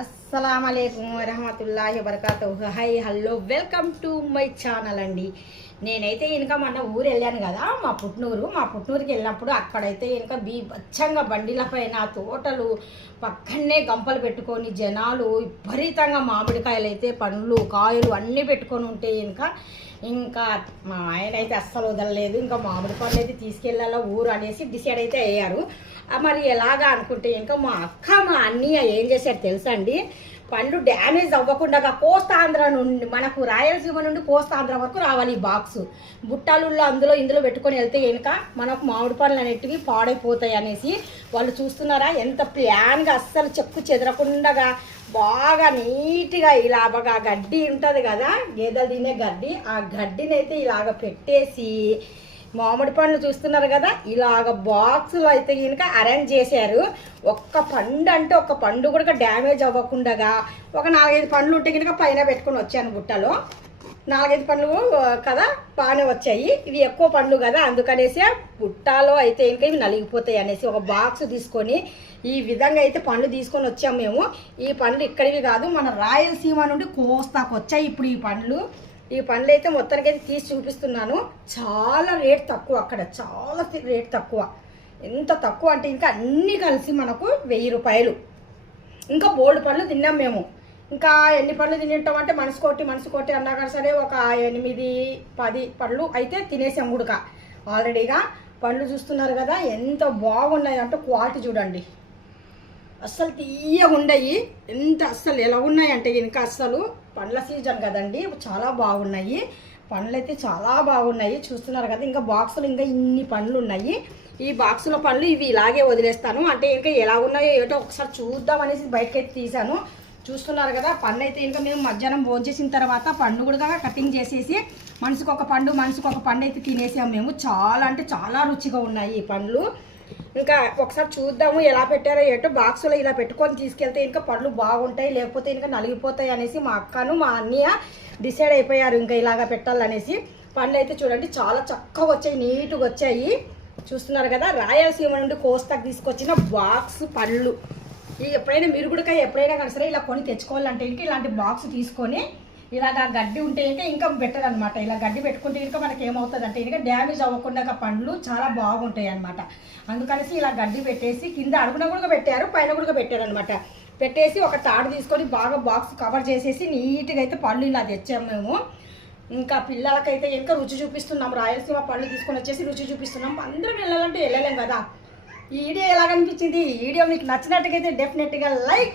అస్సలాముఅలైకుం వరహమతుల్లాహి వబరకాతుహు. Hi hello welcome to my channel అండి. నేనైతే ఇంకా మొన్న ఊరు వెళ్ళాను కదా, మా పుట్నూరుకి వెళ్ళినప్పుడు అక్కడైతే ఇంకా బీభత్సంగా బండిల పైన తోటలు పక్కనే గంపలు పెట్టుకొని జనాలు విపరీతంగా మామిడికాయలు అయితే పండ్లు కాయలు అన్నీ పెట్టుకొని ఉంటే ఇంకా మా ఆయన అయితే అస్సలు వదలలేదు. ఇంకా మామిడి పండ్లు అయితే తీసుకెళ్ళాలా ఊరు అనేసి డిసైడ్ అయితే అయ్యారు. మరి ఎలాగా అనుకుంటే ఇంకా మా అక్క మా అన్నయ్య ఏం చేశారు తెలుసా అండి, పండ్లు డ్యామేజ్ అవ్వకుండా కోస్తాంధ్ర నుండి మనకు రాయలసీమ నుండి కోస్తాంధ్ర వరకు రావాలి ఈ బాక్సు బుట్టాలుల్లో ఇందులో పెట్టుకొని వెళ్తే కనుక మనకు మామిడి పండ్లు అనేటివి పాడైపోతాయి అనేసి వాళ్ళు చూస్తున్నారా ఎంత ప్లాన్గా అస్సలు చెక్కు చెదరకుండా బాగా నీట్గా ఇలాగా గడ్డి ఉంటుంది కదా, గేదెలు తినే గడ్డి, ఆ గడ్డిని అయితే ఇలాగ పెట్టేసి మామిడి పండ్లు చూస్తున్నారు కదా ఇలాగ బాక్సులు అయితే కనుక అరేంజ్ చేశారు. ఒక్క పండు అంటే ఒక్క పండు కూడా డ్యామేజ్ అవ్వకుండా ఒక 4-5 పండ్లు ఉంటే కనుక పైన పెట్టుకొని వచ్చాను బుట్టలో. 4-5 పండ్లు కదా బాగానే వచ్చాయి, ఇవి ఎక్కువ పండ్లు కదా అందుకనేసి బుట్టలో అయితే ఇంకా ఇవి నలిగిపోతాయి అనేసి ఒక బాక్స్ తీసుకొని ఈ విధంగా అయితే పండ్లు తీసుకొని వచ్చాము మేము. ఈ పండ్లు ఇక్కడివి కాదు, మన రాయలసీమ నుండి కోస్తాకు వచ్చాయి ఇప్పుడు ఈ పండ్లు అయితే మొత్తానికి అయితే తీసి చూపిస్తున్నాను. చాలా రేట్ తక్కువ, అక్కడ చాలా రేట్ తక్కువ. ఎంత తక్కువ అంటే ఇంకా అన్నీ కలిసి మనకు 1000 రూపాయలు. ఇంకా బోల్డ్ పండ్లు తిన్నాం మేము. ఇంకా ఎన్ని పండ్లు తింటామంటే మనసుకోటి అన్నా కానీ సరే ఒక 8-10 పండ్లు అయితే తినేసాం ఉడక ఆల్రెడీగా. పండ్లు చూస్తున్నారు కదా ఎంత బాగున్నాయి అంటే క్వాలిటీ చూడండి, అస్సలు తీయగా ఉన్నాయి. అస్సలు ఎలా ఉన్నాయి అంటే ఇంకా అస్సలు పండ్ల సీజన్ కదండి, చాలా బాగున్నాయి పండ్లు అయితే చాలా బాగున్నాయి. చూస్తున్నారు కదా ఇంకా బాక్సులు ఇంకా ఇన్ని పండ్లు ఉన్నాయి. ఈ బాక్సుల పండ్లు ఇవి ఇలాగే వదిలేస్తాను, అంటే ఇంకా ఎలా ఉన్నాయో ఏటో ఒకసారి చూద్దాం అనేసి బయటకైతే తీసాను. చూస్తున్నారు కదా పండు అయితే ఇంకా మేము మధ్యాహ్నం భోంచేసిన తర్వాత పండు కూడా కటింగ్ చేసేసి మనిషికి ఒక పండు అయితే తినేసాము మేము. చాలా అంటే చాలా రుచిగా ఉన్నాయి ఈ పండ్లు. ఇంకా ఒకసారి చూద్దాము ఎలా పెట్టారో ఏటో. బాక్సులో ఇలా పెట్టుకొని తీసుకెళ్తే ఇంకా పండ్లు బాగుంటాయి, లేకపోతే ఇంకా నలిగిపోతాయి అనేసి మా అక్కను మా అన్నయ్య డిసైడ్ అయిపోయారు ఇంకా ఇలాగా పెట్టాలనేసి. పండ్లు అయితే చూడండి చాలా చక్కగా వచ్చాయి, నీట్గా వచ్చాయి. చూస్తున్నారు కదా రాయలసీమ నుండి కోస్తాకు తీసుకొచ్చిన బాక్స్ పండ్లు. ఎప్పుడైనా మీరు కూడా ఎప్పుడైనా కానీ సరే ఇలా కొని తెచ్చుకోవాలంటే ఇంకా ఇలాంటి బాక్స్ తీసుకొని ఇలాగ గడ్డి ఉంటే ఇంకా బెటర్ అనమాట. ఇలా గడ్డి పెట్టుకుంటే ఇంకా మనకి ఏమవుతుంది అంటే ఇంకా డ్యామేజ్ అవ్వకుండా పండ్లు చాలా బాగుంటాయి అనమాట. అందుకనేసి ఇలా గడ్డి పెట్టేసి కింద అడుగున కూడా పెట్టారు, పైన కూడా పెట్టారు అనమాట. పెట్టేసి ఒక తాడు తీసుకొని బాగా బాక్స్ కవర్ చేసేసి నీట్గా అయితే పళ్ళు ఇలా తెచ్చాము మేము. ఇంకా పిల్లలకైతే ఇంకా రుచి చూపిస్తున్నాం, రాయలసీమ పళ్ళు తీసుకొని వచ్చేసి రుచి చూపిస్తున్నాం. అందరం వెళ్ళాలంటే వెళ్ళలేం కదా. ఈ వీడియో ఎలాగనిపించింది? ఈ వీడియో మీకు నచ్చినట్టుగైతే డెఫినెట్గా లైక్